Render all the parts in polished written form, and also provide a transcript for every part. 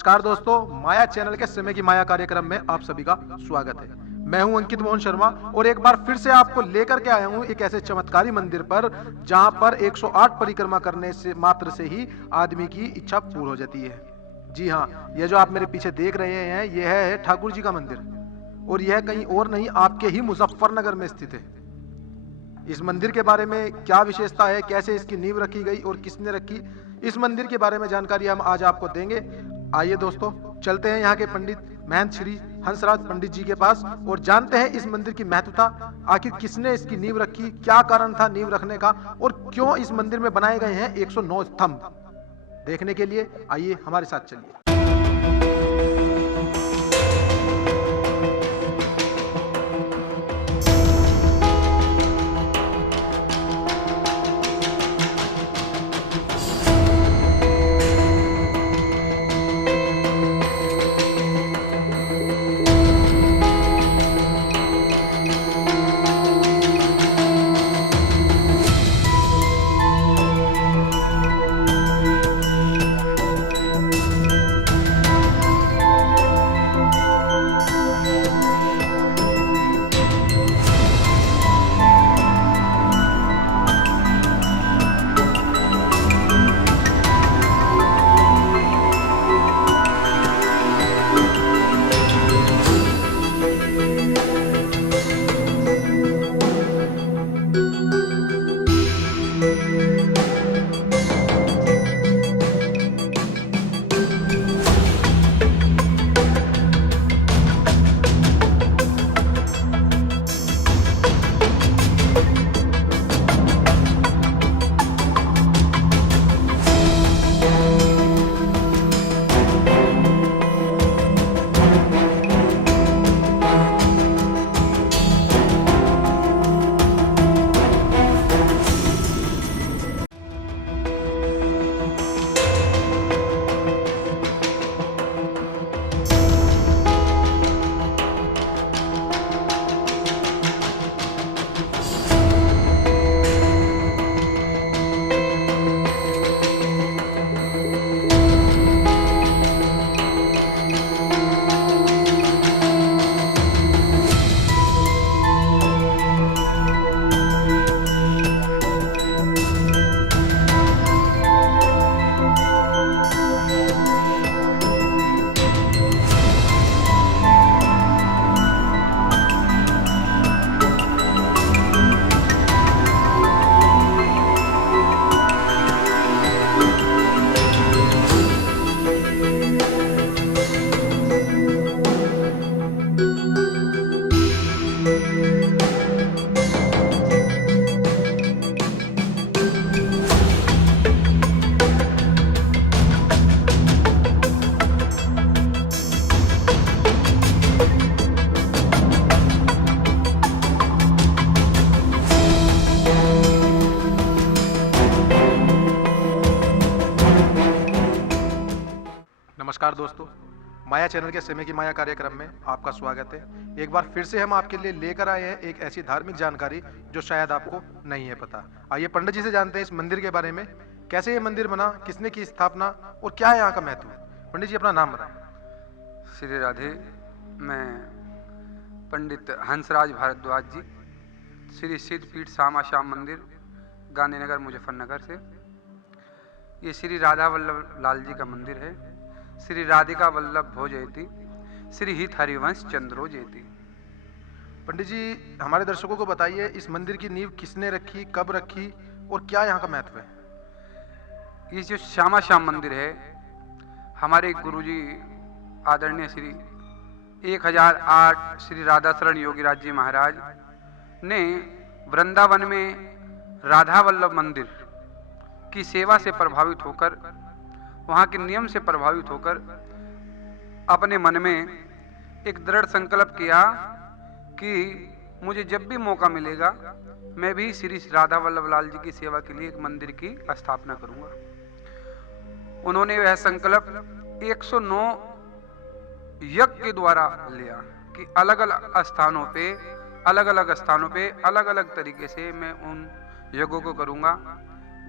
नमस्कार दोस्तों, माया चैनल के समय की माया कार्यक्रम में आप सभी का स्वागत है। मैं हूं अंकित मोहन शर्मा और एक बार फिर से आपको लेकर के आया हूं एक ऐसे चमत्कारी मंदिर पर जहां पर 108 परिक्रमा करने से मात्र से ही आदमी की इच्छा पूर्ण हो जाती है। जी हां, यह जो आप मेरे पीछे देख रहे हैं यह है ठाकुर जी का मंदिर और यह कहीं और नहीं आपके ही मुजफ्फरनगर में स्थित है। इस मंदिर के बारे में क्या विशेषता है, कैसे इसकी नींव रखी गई और किसने रखी, इस मंदिर के बारे में जानकारी हम आज आपको देंगे। आइए दोस्तों, चलते हैं यहाँ के पंडित महंत श्री हंसराज पंडित जी के पास और जानते हैं इस मंदिर की महत्वता, आखिर किसने इसकी नींव रखी, क्या कारण था नींव रखने का और क्यों इस मंदिर में बनाए गए हैं 109 स्तंभ। देखने के लिए आइए हमारे साथ चलिए। नमस्कार दोस्तों, माया चैनल के समय की माया कार्यक्रम में आपका स्वागत है। एक बार फिर से हम आपके लिए लेकर आए हैं एक ऐसी धार्मिक जानकारी जो शायद आपको नहीं है पता। आइए पंडित जी से जानते हैं इस मंदिर के बारे में, कैसे ये मंदिर बना, किसने की स्थापना और क्या है यहाँ का महत्व। पंडित जी अपना नाम बताएं। श्री राधे। मैं पंडित हंसराज भारद्वाज जी, श्री सिद्ध पीठ श्यामा श्याम मंदिर, गांधीनगर मुजफ्फरनगर से। ये श्री राधा वल्लभ लाल जी का मंदिर है। श्री राधिका वल्लभ भो जयती, श्री हित हरिवंश चंद्रो जयती। पंडित जी हमारे दर्शकों को बताइए, इस मंदिर की नींव किसने रखी, कब रखी और क्या यहाँ का महत्व है। ये जो श्यामा श्याम मंदिर है, हमारे गुरुजी आदरणीय श्री 1008 श्री राधा शरण योगीराज जी महाराज ने वृंदावन में राधा वल्लभ मंदिर की सेवा से प्रभावित होकर, वहाँ के नियम से प्रभावित होकर अपने मन में एक दृढ़ संकल्प किया कि मुझे जब भी मौका मिलेगा मैं भी श्री राधा वल्लभ लाल जी की सेवा के लिए एक मंदिर की स्थापना करूंगा। उन्होंने वह संकल्प 109 यज्ञ के द्वारा लिया कि अलग अलग स्थानों पे अलग अलग तरीके से मैं उन यज्ञों को करूंगा।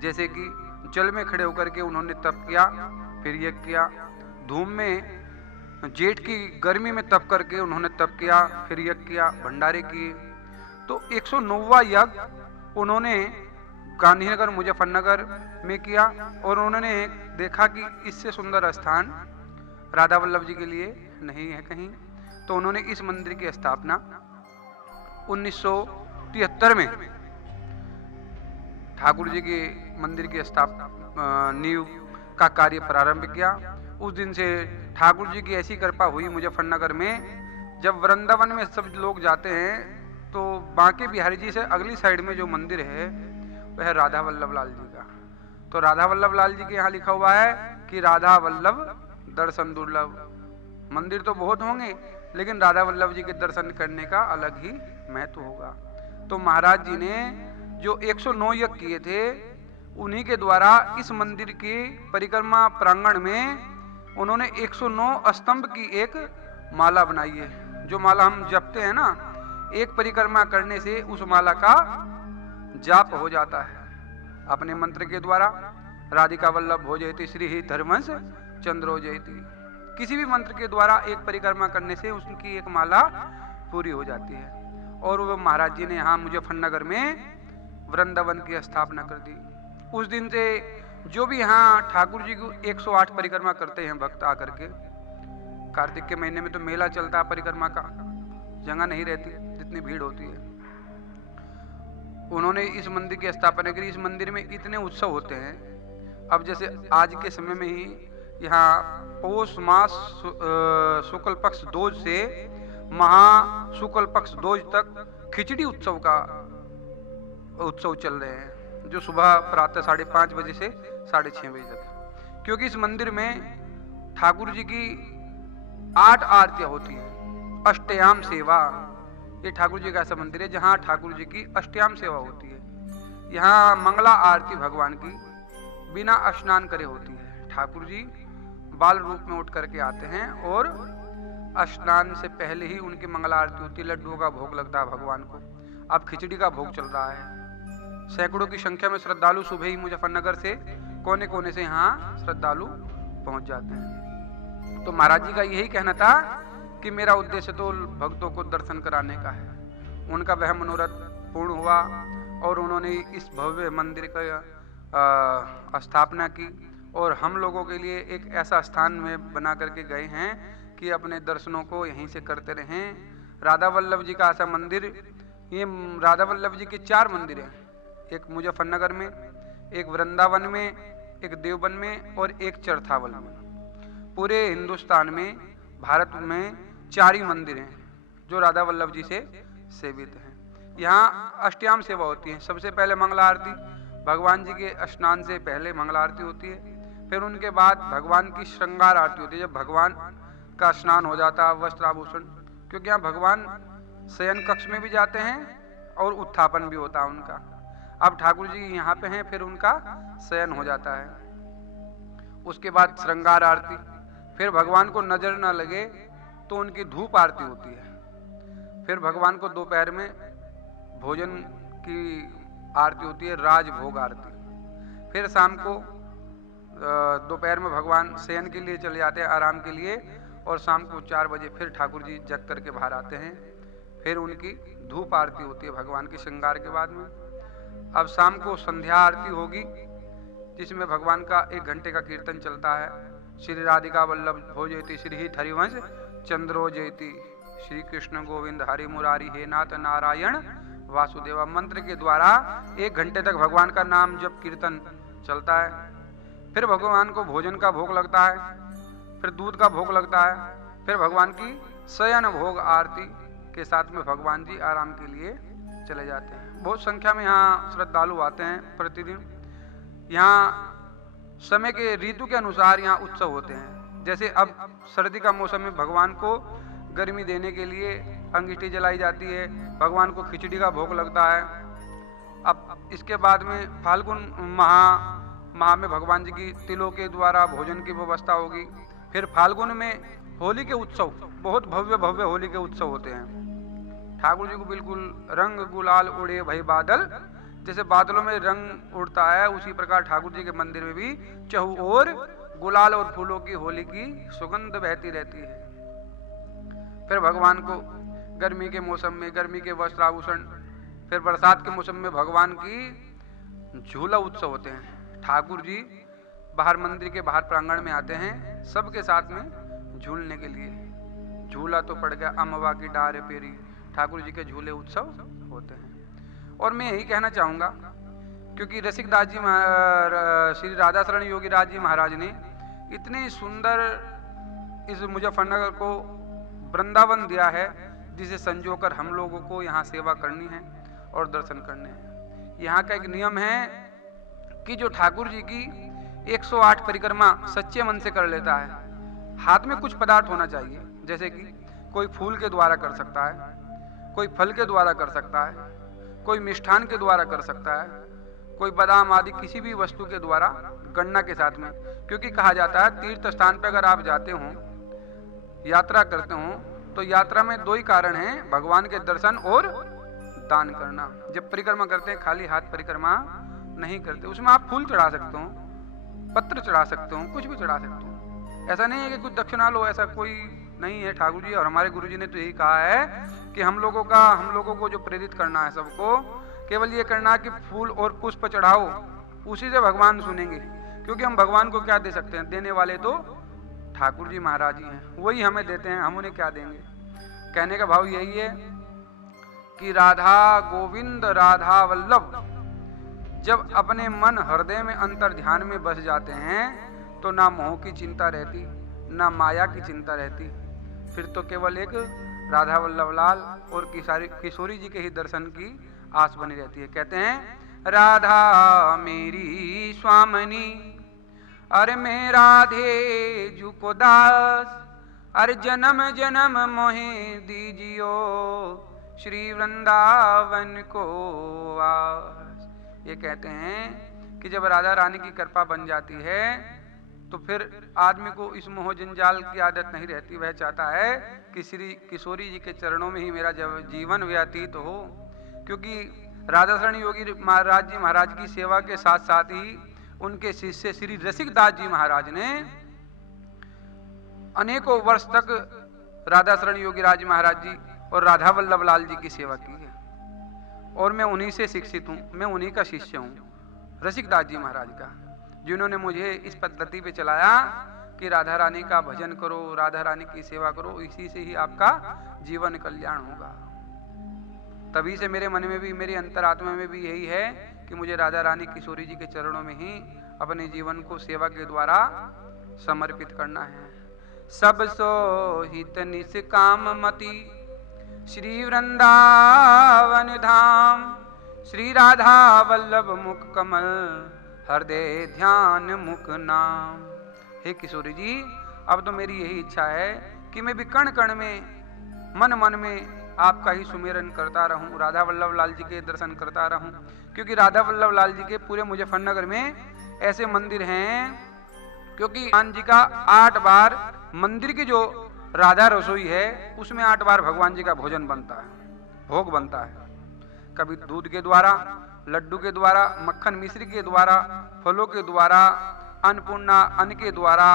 जैसे कि जल में खड़े होकर के उन्होंने तप किया, फिर यज्ञ किया, धूम में जेठ की गर्मी में तप करके उन्होंने तप किया, फिर यज्ञ किया, भंडारे किए। तो 109वां यज्ञ उन्होंने गांधीनगर मुजफ्फरनगर में किया और उन्होंने देखा कि इससे सुंदर स्थान राधा वल्लभ जी के लिए नहीं है कहीं। तो उन्होंने इस मंदिर की स्थापना 1973 में ठाकुर जी के मंदिर की नींव का कार्य प्रारंभ किया। उस दिन से ठाकुर जी की ऐसी कृपा हुई मुजफ्फरनगर में, जब वृंदावन में सब लोग जाते हैं तो बांके बिहारी जी से अगली साइड में जो मंदिर है वह राधा वल्लभ लाल जी का। तो राधा वल्लभ लाल जी के यहाँ लिखा हुआ है कि राधा वल्लभ दर्शन दुर्लभ। मंदिर तो बहुत होंगे लेकिन राधा वल्लभ जी के दर्शन करने का अलग ही महत्व होगा। तो महाराज जी ने जो 109 यज्ञ किए थे उन्हीं के द्वारा इस मंदिर की परिक्रमा प्रांगण में उन्होंने 109 स्तंभ की एक माला बनाई है। जो माला हम जपते हैं ना, एक परिक्रमा करने से उस माला का जाप हो जाता है अपने मंत्र के द्वारा। राधिका वल्लभ हो जयति श्री ही धर्मंश चंद्रो जयति। किसी भी मंत्र के द्वारा एक परिक्रमा करने से उसकी एक माला पूरी हो जाती है। और वो महाराज जी ने यहाँ मुजफ्फरनगर में वृंदावन की स्थापना कर दी। उस दिन से जो भी यहाँ ठाकुर जी को 108 परिक्रमा करते हैं भक्त आकर के, कार्तिक के महीने में तो मेला चलता है परिक्रमा का, जगह नहीं रहती जितनी भीड़ होती है। उन्होंने इस मंदिर की स्थापना करी। इस मंदिर में इतने उत्सव होते हैं। अब जैसे आज के समय में ही यहाँ पौष मास शुक्ल पक्ष दोज से महा शुक्ल पक्ष दोज तक खिचड़ी उत्सव का उत्सव चल रहे हैं, जो सुबह प्रातः 5:30 बजे से 6:30 बजे तक। क्योंकि इस मंदिर में ठाकुर जी की 8 आरतियां होती हैं। अष्टयाम सेवा, ये ठाकुर जी का ऐसा मंदिर है जहाँ ठाकुर जी की अष्टयाम सेवा होती है। यहाँ मंगला आरती भगवान की बिना स्नान करे होती है। ठाकुर जी बाल रूप में उठ करके आते हैं और स्नान से पहले ही उनकी मंगला आरती होती है। लड्डुओं का भोग लगता है भगवान को। अब खिचड़ी का भोग चल रहा है। सैकड़ों की संख्या में श्रद्धालु सुबह ही मुजफ्फरनगर से कोने कोने से यहाँ श्रद्धालु पहुंच जाते हैं। तो महाराज जी का यही कहना था कि मेरा उद्देश्य तो भक्तों को दर्शन कराने का है। उनका वह मनोरथ पूर्ण हुआ और उन्होंने इस भव्य मंदिर का स्थापना की और हम लोगों के लिए एक ऐसा स्थान में बना करके गए हैं कि अपने दर्शनों को यहीं से करते रहें। राधा वल्लभ जी का ऐसा मंदिर, ये राधा वल्लभ जी के 4 मंदिर हैं। एक मुजफ्फरनगर में, एक वृंदावन में, एक देवबन में और एक चरथावल में। पूरे हिंदुस्तान में, भारत में 4 ही मंदिर हैं जो राधा वल्लभ जी से सेवित हैं। यहाँ अष्टयाम सेवा होती है। सबसे पहले मंगला आरती, भगवान जी के स्नान से पहले मंगला आरती होती है। फिर उनके बाद भगवान की श्रृंगार आरती होती है, जब भगवान का स्नान हो जाता है, वस्त्र आभूषण। क्योंकि यहाँ भगवान शयन कक्ष में भी जाते हैं और उत्थापन भी होता है उनका। अब ठाकुर जी यहाँ पे हैं, फिर उनका शयन हो जाता है। उसके बाद श्रृंगार आरती, फिर भगवान को नजर न लगे तो उनकी धूप आरती होती है। फिर भगवान को दोपहर में भोजन की आरती होती है, राजभोग आरती। फिर शाम को दोपहर में भगवान शयन के लिए चले जाते हैं, आराम के लिए, और शाम को 4 बजे फिर ठाकुर जी जग करके बाहर आते हैं। फिर उनकी धूप आरती होती है भगवान के श्रृंगार के बाद में। अब शाम को संध्या आरती होगी जिसमें भगवान का 1 घंटे का कीर्तन चलता है। श्री राधिका वल्लभ हो जयति श्री ही हरिवंश चंद्रो जयति, श्री कृष्ण गोविंद हरि मुरारी हे नाथ नारायण वासुदेवा मंत्र के द्वारा 1 घंटे तक भगवान का नाम जप कीर्तन चलता है। फिर भगवान को भोजन का भोग लगता है, फिर दूध का भोग लगता है। फिर भगवान की शयन भोग आरती के साथ में भगवान जी आराम के लिए चले जाते हैं। बहुत संख्या में यहाँ श्रद्धालु आते हैं प्रतिदिन। यहाँ समय के ऋतु के अनुसार यहाँ उत्सव होते हैं। जैसे अब सर्दी का मौसम में भगवान को गर्मी देने के लिए अंगीठी जलाई जाती है, भगवान को खिचड़ी का भोग लगता है। अब इसके बाद में फाल्गुन माह में भगवान जी की तिलों के द्वारा भोजन की व्यवस्था होगी। फिर फाल्गुन में होली के उत्सव, बहुत भव्य भव्य होली के उत्सव होते हैं। ठाकुर जी को बिल्कुल रंग गुलाल उड़े भई बादल, जैसे बादलों में रंग उड़ता है उसी प्रकार ठाकुर जी के मंदिर में भी चहुओर गुलाल और फूलों की होली की सुगंध बहती रहती है। फिर भगवान को गर्मी के मौसम में गर्मी के वस्त्र आभूषण, फिर बरसात के मौसम में भगवान की झूला उत्सव होते हैं। ठाकुर जी बाहर मंदिर के बाहर प्रांगण में आते हैं सबके साथ में झूलने के लिए। झूला तो पड़ गया अमवा की डार पेरी, ठाकुर जी के झूले उत्सव होते हैं। और मैं यही कहना चाहूँगा, क्योंकि रसिकदास जी श्री राधा शरण योगी राज जी महाराज ने इतने सुंदर इस मुजफ्फरनगर को वृंदावन दिया है, जिसे संजोकर हम लोगों को यहाँ सेवा करनी है और दर्शन करने हैं। यहाँ का एक नियम है कि जो ठाकुर जी की 108 परिक्रमा सच्चे मन से कर लेता है, हाथ में कुछ पदार्थ होना चाहिए, जैसे कि कोई फूल के द्वारा कर सकता है, कोई फल के द्वारा कर सकता है, कोई मिष्ठान के द्वारा कर सकता है, कोई बादाम आदि किसी भी वस्तु के द्वारा गणना के साथ में। क्योंकि कहा जाता है तीर्थ स्थान पर अगर आप जाते हो, यात्रा करते हो, तो यात्रा में दो ही कारण हैं, भगवान के दर्शन और दान करना। जब परिक्रमा करते हैं खाली हाथ परिक्रमा नहीं करते, उसमें आप फूल चढ़ा सकते हो, पत्र चढ़ा सकते हो, कुछ भी चढ़ा सकते हो। ऐसा नहीं है कि कुछ दक्षिणा लो, ऐसा कोई नहीं है। ठाकुर जी और हमारे गुरु जी ने तो यही कहा है कि हम लोगों को जो प्रेरित करना है सबको, केवल ये करना कि फूल और पुष्प चढ़ाओ, उसी से भगवान सुनेंगे। क्योंकि हम भगवान को क्या दे सकते हैं, देने वाले तो ठाकुर जी महाराज ही हैं, वही हमें देते हैं, हम उन्हें क्या देंगे। कहने का भाव यही है कि राधा गोविंद राधा वल्लभ जब अपने मन हृदय में अंतर ध्यान में बस जाते हैं, तो ना मोह की चिंता रहती, ना माया की चिंता रहती। फिर तो केवल एक राधा वल्लभ लाल और किशोरी जी के ही दर्शन की आस बनी रहती है। कहते हैं राधा मेरी स्वामिनी, अरे मैं राधे जू को दास, अरे जन्म जन्म मोहे दीजियो श्री वृंदावन को वास। ये कहते हैं कि जब राधा रानी की कृपा बन जाती है तो फिर आदमी को इस मोह जंजाल की आदत नहीं रहती। वह चाहता है कि श्री किशोरी जी के चरणों में ही मेरा जीवन व्यतीत हो। क्योंकि राधा शरण योगी महाराज जी महाराज की सेवा के साथ साथ ही उनके शिष्य श्री रसिकदास जी महाराज ने अनेकों वर्ष तक राधा शरण योगी राज महाराज जी और राधा वल्लभ लाल जी की सेवा की है। और मैं उन्हीं से शिक्षित हूँ, मैं उन्हीं का शिष्य हूँ, रसिकदास जी महाराज का, जिन्होंने मुझे इस पद्धति पे चलाया कि राधा रानी का भजन करो, राधा रानी की सेवा करो, इसी से ही आपका जीवन कल्याण होगा। तभी से मेरे मन में भी, मेरी अंतरात्मा में भी यही है कि मुझे राधा रानी किशोरी जी के चरणों में ही अपने जीवन को सेवा के द्वारा समर्पित करना है। सब सो हित निष्काम मति श्री वृंदावन धाम, श्री राधा वल्लभ मुख कमल हृदय ध्यान मुख नाम। हे किशोरी जी, अब तो मेरी यही इच्छा है कि मैं भी कण कण में मन मन में आपका ही सुमेरन करता रहूं, राधा वल्लभ लाल जी के दर्शन करता रहूं। क्योंकि राधा वल्लभ लाल जी के पूरे मुजफ्फरनगर में ऐसे मंदिर हैं, क्योंकि भगवान जी का 8 बार मंदिर की जो राधा रसोई है उसमें 8 बार भगवान जी का भोजन बनता है, भोग बनता है। कभी दूध के द्वारा, लड्डू के द्वारा, मक्खन मिश्री के द्वारा, फलों के द्वारा, अन्नपूर्णा अन्न के द्वारा,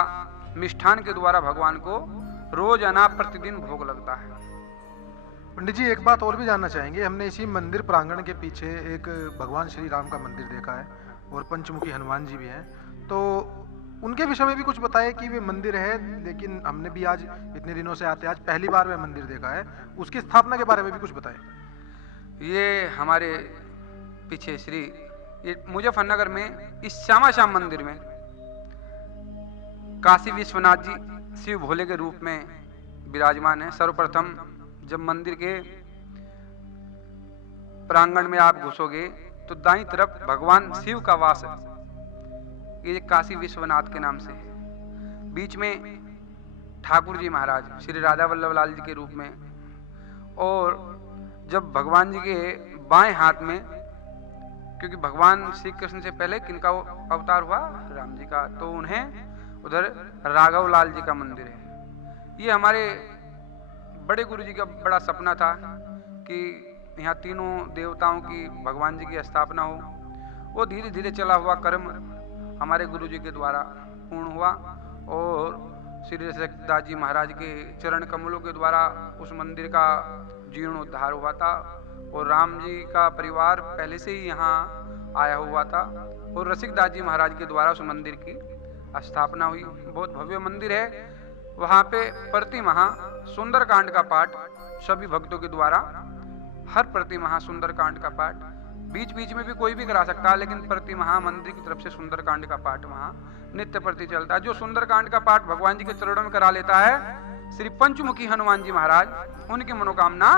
मिष्ठान के द्वारा भगवान को रोजाना प्रतिदिन भोग लगता है। पंडित जी, एक बात और भी जानना चाहेंगे। हमने इसी मंदिर प्रांगण के पीछे एक भगवान श्री राम का मंदिर देखा है और पंचमुखी हनुमान जी भी हैं, तो उनके विषय में भी कुछ बताएं कि वे मंदिर है, लेकिन हमने भी आज इतने दिनों से आते आज पहली बार वह मंदिर देखा है, उसकी स्थापना के बारे में भी कुछ बताएं। ये हमारे पीछे ये मुजफ्फरनगर में इस श्यामा श्याम मंदिर में काशी विश्वनाथ जी शिव भोले के रूप में विराजमान है। सर्वप्रथम जब मंदिर के प्रांगण में आप घुसोगे तो दाईं तरफ भगवान शिव का वास है, ये काशी विश्वनाथ के नाम से है। बीच में ठाकुर जी महाराज श्री राधा वल्लभ लाल जी के रूप में, और जब भगवान जी के बाएं हाथ में, क्योंकि भगवान श्री कृष्ण से पहले किनका अवतार हुआ, राम जी का, तो उन्हें उधर राघव लाल जी का मंदिर है। ये हमारे बड़े गुरु जी का बड़ा सपना था कि यहाँ तीनों देवताओं की, भगवान जी की स्थापना हो। वो धीरे धीरे चला हुआ कर्म हमारे गुरु जी के द्वारा पूर्ण हुआ और श्री रसिकदास जी महाराज के चरण कमलों के द्वारा उस मंदिर का जीर्णोद्धार हुआ था और राम जी का परिवार पहले से ही यहाँ आया हुआ था और रसिकदास जी महाराज के द्वारा उस मंदिर की स्थापना हुई। बहुत भव्य मंदिर है। वहाँ पे प्रतिमाह सुंदरकांड का पाठ सभी भक्तों के द्वारा, हर प्रतिमाह सुंदरकांड का पाठ, बीच बीच में भी कोई भी करा सकता है, लेकिन प्रतिमाह मंदिर की तरफ से सुंदरकांड का पाठ वहाँ नित्य प्रति चलता है। जो सुंदरकांड का पाठ भगवान जी के चरणों में करा लेता है, श्री पंचमुखी हनुमान जी महाराज उनकी मनोकामना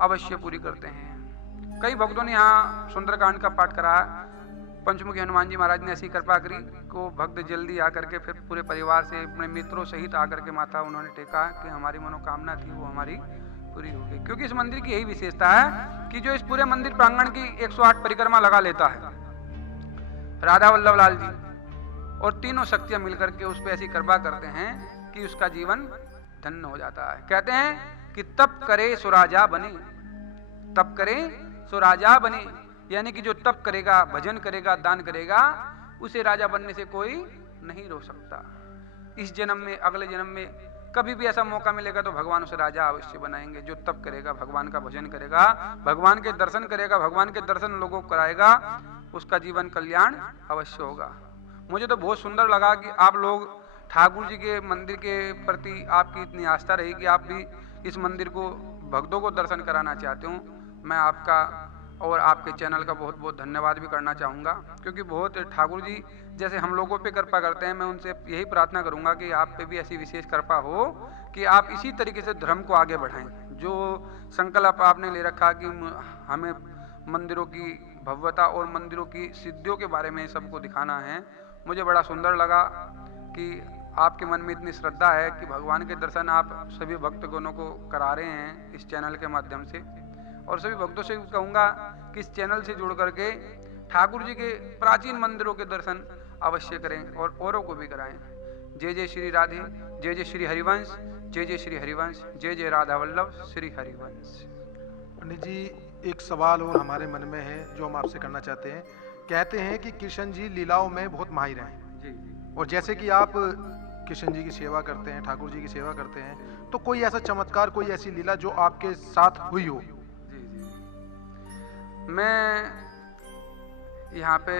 अवश्य पूरी करते हैं। कई भक्तों ने यहाँ सुंदरकांड का पाठ कराया। पंचमुखी हनुमान जी महाराज ने ऐसी कृपा करी को भक्त जल्दी आकर के फिर पूरे परिवार से अपने मित्रों सहित आकर के माथा उन्होंने टेका कि हमारी मनोकामना थी वो हमारी पूरी हो गई। क्योंकि इस मंदिर की यही विशेषता है कि जो इस पूरे मंदिर प्रांगण की 108 परिक्रमा लगा लेता है, राधा वल्लभ लाल जी और तीनों शक्तियां मिलकर के उस पर ऐसी कृपा करते हैं कि उसका जीवन धन्य हो जाता है। कहते हैं कि तप करे सो राजा बने, तप करे सो राजा बने, यानी कि जो तप करेगा, भजन करेगा, दान करेगा, उसे राजा बनने से कोई नहीं रोक सकता। इस जन्म में, अगले जन्म में कभी भी ऐसा मौका मिलेगा तो भगवान उसे राजा अवश्य बनाएंगे। जो तप करेगा, भगवान का भजन करेगा, भगवान के दर्शन करेगा, भगवान के दर्शन लोगों को कराएगा, उसका जीवन कल्याण अवश्य होगा। मुझे तो बहुत सुंदर लगा कि आप लोग ठाकुर जी के मंदिर के प्रति आपकी इतनी आस्था रही कि आप भी इस मंदिर को भक्तों को दर्शन कराना चाहते हूँ। मैं आपका और आपके चैनल का बहुत बहुत धन्यवाद भी करना चाहूँगा, क्योंकि बहुत ठाकुर जी जैसे हम लोगों पे कृपा करते हैं, मैं उनसे यही प्रार्थना करूँगा कि आप पे भी ऐसी विशेष कृपा हो कि आप इसी तरीके से धर्म को आगे बढ़ाएं। जो संकल्प आपने ले रखा कि हमें मंदिरों की भव्यता और मंदिरों की सिद्धियों के बारे में सबको दिखाना है, मुझे बड़ा सुंदर लगा कि आपके मन में इतनी श्रद्धा है कि भगवान के दर्शन आप सभी भक्तगणों को करा रहे हैं इस चैनल के माध्यम से। और सभी भक्तों से कहूँगा कि इस चैनल से जुड़ करके ठाकुर जी के प्राचीन मंदिरों के दर्शन अवश्य करें और औरों को भी कराएं। जय जय श्री राधे, जय जय श्री हरिवंश, जय जय श्री हरिवंश, जय जय राधा वल्लभ श्री हरिवंश। पंडित जी, एक सवाल और हमारे मन में है जो हम आपसे करना चाहते हैं। कहते हैं कि कृष्ण जी लीलाओं में बहुत माहिर हैं जी। और जैसे कि आप कृष्ण जी की सेवा करते हैं, ठाकुर जी की सेवा करते हैं, तो कोई ऐसा चमत्कार, कोई ऐसी लीला जो आपके साथ हुई हो? मैं यहाँ पे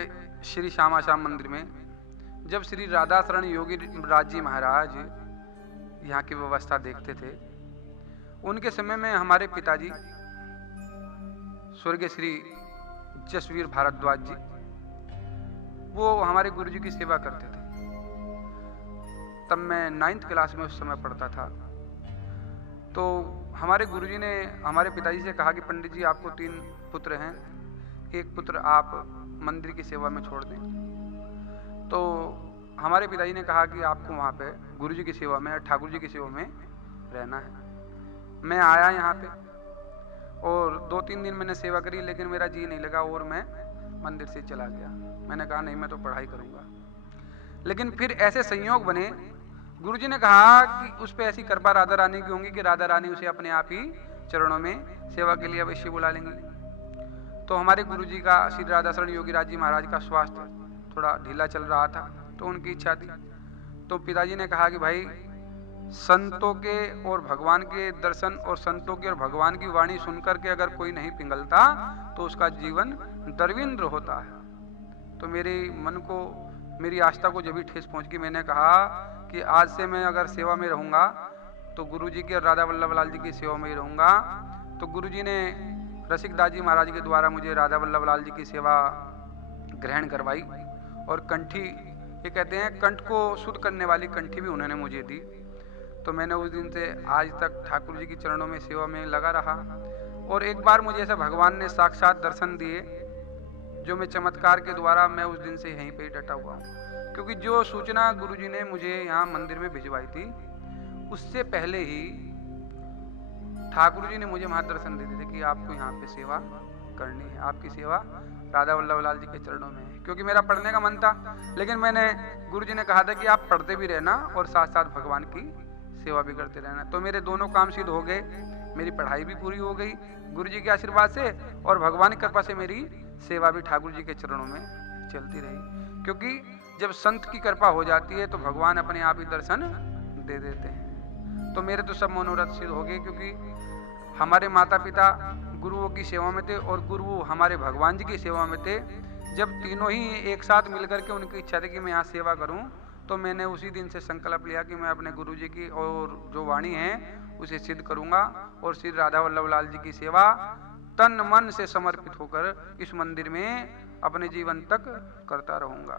श्री श्यामा श्याम मंदिर में जब श्री राधा शरण योगी राज जी महाराज यहाँ की व्यवस्था देखते थे, उनके समय में हमारे पिताजी स्वर्गीय श्री जसवीर भारद्वाज जी वो हमारे गुरु जी की सेवा करते थे। तब मैं 9th क्लास में उस समय पढ़ता था। तो हमारे गुरुजी ने हमारे पिताजी से कहा कि पंडित जी आपको 3 पुत्र हैं, एक पुत्र आप मंदिर की सेवा में छोड़ दें। तो हमारे पिताजी ने कहा कि आपको वहाँ पे गुरुजी की सेवा में, ठाकुर जी की सेवा में रहना है। मैं आया यहाँ पे और 2-3 दिन मैंने सेवा करी, लेकिन मेरा जी नहीं लगा और मैं मंदिर से चला गया। मैंने कहा नहीं, मैं तो पढ़ाई करूँगा। लेकिन फिर ऐसे संयोग बने, गुरुजी ने कहा कि उस पर ऐसी कृपा राधा रानी की होंगी कि राधा रानी उसे अपने आप ही चरणों में सेवा के लिए अवश्य बुला लेंगी। तो हमारे गुरुजी का श्री राधा शरण योगी राज जी महाराज का स्वास्थ्य थोड़ा ढीला चल रहा था, तो उनकी इच्छा थी। तो पिताजी ने कहा कि भाई संतों के और भगवान के दर्शन और संतों की और भगवान की वाणी सुनकर के अगर कोई नहीं पिघलता तो उसका जीवन दरविंद्र होता है। तो मेरे मन को, मेरी आस्था को जब भी ठेस पहुंच, मैंने कहा कि आज से मैं अगर सेवा में रहूँगा तो गुरुजी की और राधा वल्लभ लाल जी की सेवा में ही रहूँगा। तो गुरुजी ने रसिकदास जी महाराज के द्वारा मुझे राधा वल्लभ लाल जी की सेवा ग्रहण करवाई और कंठी, ये कहते हैं कंठ को शुद्ध करने वाली कंठी भी उन्होंने मुझे दी। तो मैंने उस दिन से आज तक ठाकुर जी की चरणों में सेवा में लगा रहा। और एक बार मुझे ऐसा भगवान ने साक्षात दर्शन दिए, जो मैं चमत्कार के द्वारा मैं उस दिन से यहीं पे डटा हुआ हूँ। क्योंकि जो सूचना गुरुजी ने मुझे यहाँ मंदिर में भिजवाई थी, उससे पहले ही ठाकुर जी ने मुझे मार्गदर्शन दे दिए थे कि आपको यहाँ पे सेवा करनी है, आपकी सेवा राधा वल्लभ लाल जी के चरणों में है। क्योंकि मेरा पढ़ने का मन था, लेकिन मैंने गुरुजी ने कहा था कि आप पढ़ते भी रहना और साथ साथ भगवान की सेवा भी करते रहना। तो मेरे दोनों काम सिद्ध हो गए, मेरी पढ़ाई भी पूरी हो गई गुरुजी के आशीर्वाद से, और भगवान की कृपा से मेरी सेवा भी ठाकुर जी के चरणों में चलती रही। क्योंकि जब संत की कृपा हो जाती है तो भगवान अपने आप ही दर्शन दे देते हैं। तो मेरे तो सब मनोरथ सिद्ध हो गए, क्योंकि हमारे माता पिता गुरुओं की सेवा में थे और गुरु हमारे भगवान जी की सेवा में थे। जब तीनों ही एक साथ मिलकर के उनकी इच्छा थी कि मैं यहाँ सेवा करूँ, तो मैंने उसी दिन से संकल्प लिया कि मैं अपने गुरु जी की और जो वाणी है उसे सिद्ध करूँगा और श्री राधा वल्लभ लाल जी की सेवा तन मन से समर्पित होकर इस मंदिर में अपने जीवन तक करता रहूँगा।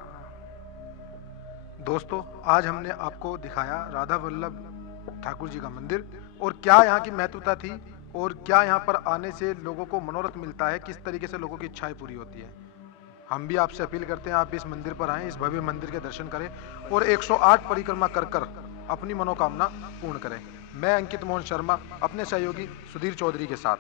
दोस्तों, आज हमने आपको दिखाया राधा वल्लभ ठाकुर जी का मंदिर और क्या यहाँ की महत्वता थी और क्या यहाँ पर आने से लोगों को मनोरथ मिलता है, किस तरीके से लोगों की इच्छाएं पूरी होती है। हम भी आपसे अपील करते हैं आप भी इस मंदिर पर आएं, इस भव्य मंदिर के दर्शन करें और 108 परिक्रमा कर कर अपनी मनोकामना पूर्ण करें। मैं अंकित मोहन शर्मा अपने सहयोगी सुधीर चौधरी के साथ।